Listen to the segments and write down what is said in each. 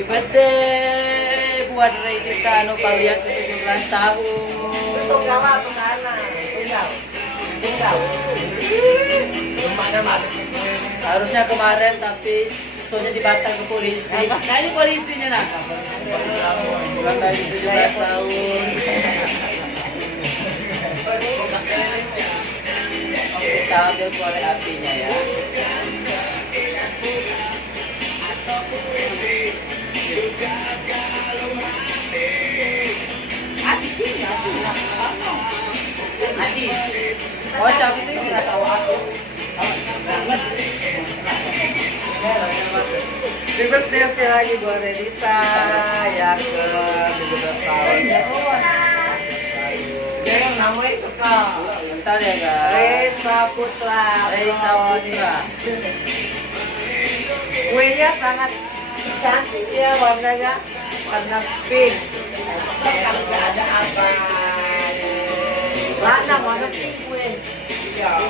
Happy birthday buat Ray kita kalian ke 17 tahun. Tunggal lah, tinggal. Rumahnya mati. Harusnya kemarin tapi soalnya dibatal ke polisi. Nah ini polisinya nangkap. Bukan lagi 17 tahun. Kita ambil korek apinya ya. Adi, oh cabut ini nggak tahu aku. Happy birthday sekali lagi buat Redita yang ke 17 tahun. Dia yang namanya itu kak. Bentar ya guys. Reza Putra. Kuenya sangat cantik ya warnanya, warna pink. Kalau nggak ada apa? Mana sih kue?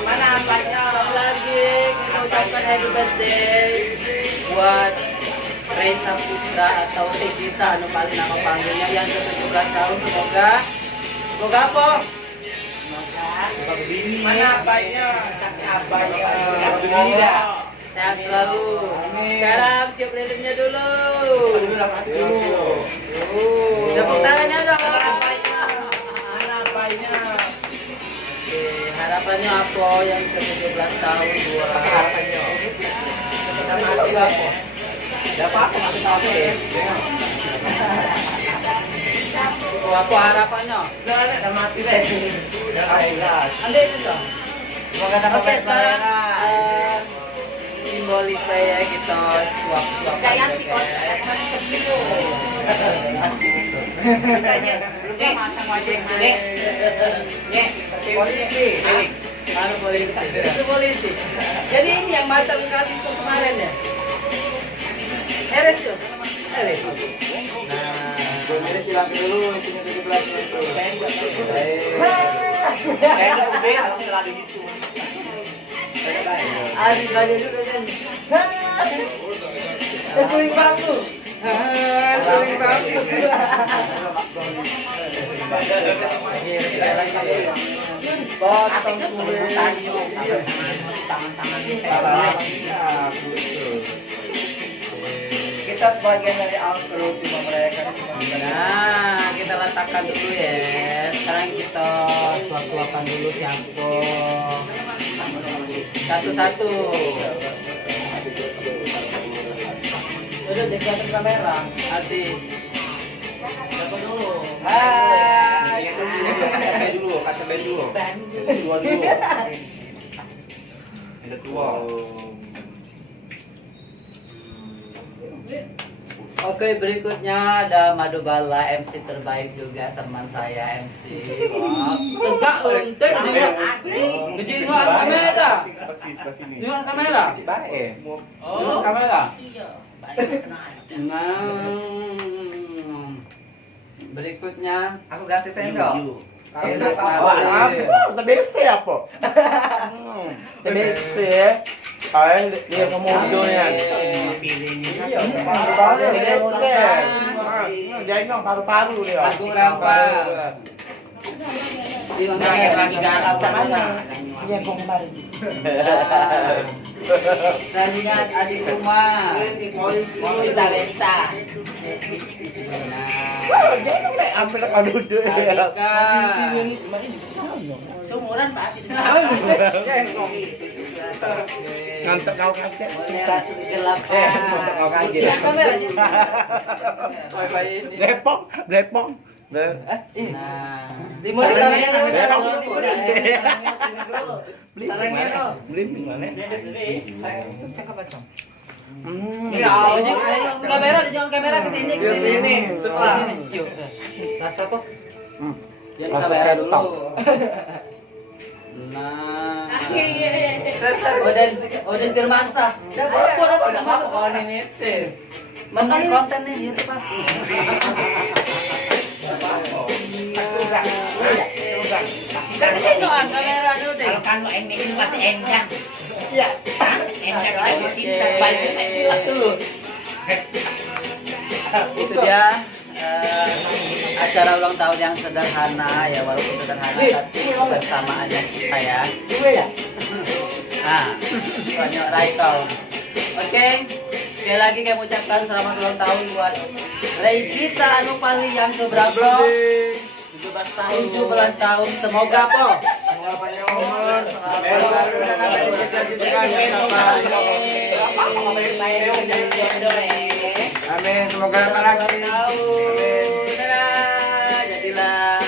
Mana apanya? Lagi kita ucapkan happy birthday buat Reza Putra atau Regita paling nama panggilnya yang ke 17 tahun. Semoga apa? Mana apanya? Apanya? Sehat selalu. Sekarang tiup lilinnya dulu. Tepuk tangannya dong. Mana apanya? Harapannya apa yang ke 17 tahun buat Harapannya? Dapat apa masih tahu deh? apa harapannya? Udah mati deh. Udah jelas. Andai itu dong. Semoga dapat Oke sekarang simbolis ya kita suap-suap. Polisi. Anu polisi. Itu polisi. Jadi ini yang mata kali kemarin ya. Eres tuh. Eres. Nah, Ini silakan dulu punya 17 itu. Saya Adi tadi juga kan. Suling batu. Suling batu. Potong kue. Kita sebagian dari outro cuma mereka. nah, kita letakkan dulu ya. Sekarang kita suap-suapan dulu shampoo. Satu-satu. Udah dekatkan kamera. Hati. Siapa dulu? Hai. Kata band dulu. Dua dulu. Ada tua. Oke, berikutnya ada Madubala MC terbaik juga teman saya MC. Wah, tegak untuk nih. Nengok kamera. Nengok kamera. Nengok kamera. Nah, berikutnya Aku ganti sendok. TBC apa? TBC. Dia kemudiannya. Dia ini paru-paru dia. Aku rampal. Lagi galau mana? Iya, kok kemarin. Selanjutnya adik rumah. Kita resa. Ambil kado deh. Adika. Sumuran Pak. Ngantek kau kaget. Gelap. kau kaget. Siang kamera. Depok. Nah, dimulai sarangnya dulu. Sarangnya dulu. Beli di mana? Cakap macam. Kamera, jangan kamera ke sini, ke sini. Sebelah sini. Yuk. Rasa kok. Jangan kamera dulu. Nah. Odin Firmansyah. Udah masuk kawan ini. Menang kontennya gitu Pak. Kan doang kamera dulu deh. Kalau kamu ini pasti enjang. Iya. Enjang lagi sih. Banyak dulu. Itu dia acara ulang tahun yang sederhana ya, walaupun sederhana tapi kebersamaannya kita ya. Nah, banyak Raito. Oke, sekali lagi kami ucapkan selamat ulang tahun buat Regita anu paling yang keberapa? 17 tahun. Semoga po. Semoga panjang umur. Amin. Semoga dapat lagi. Amin. Jadilah.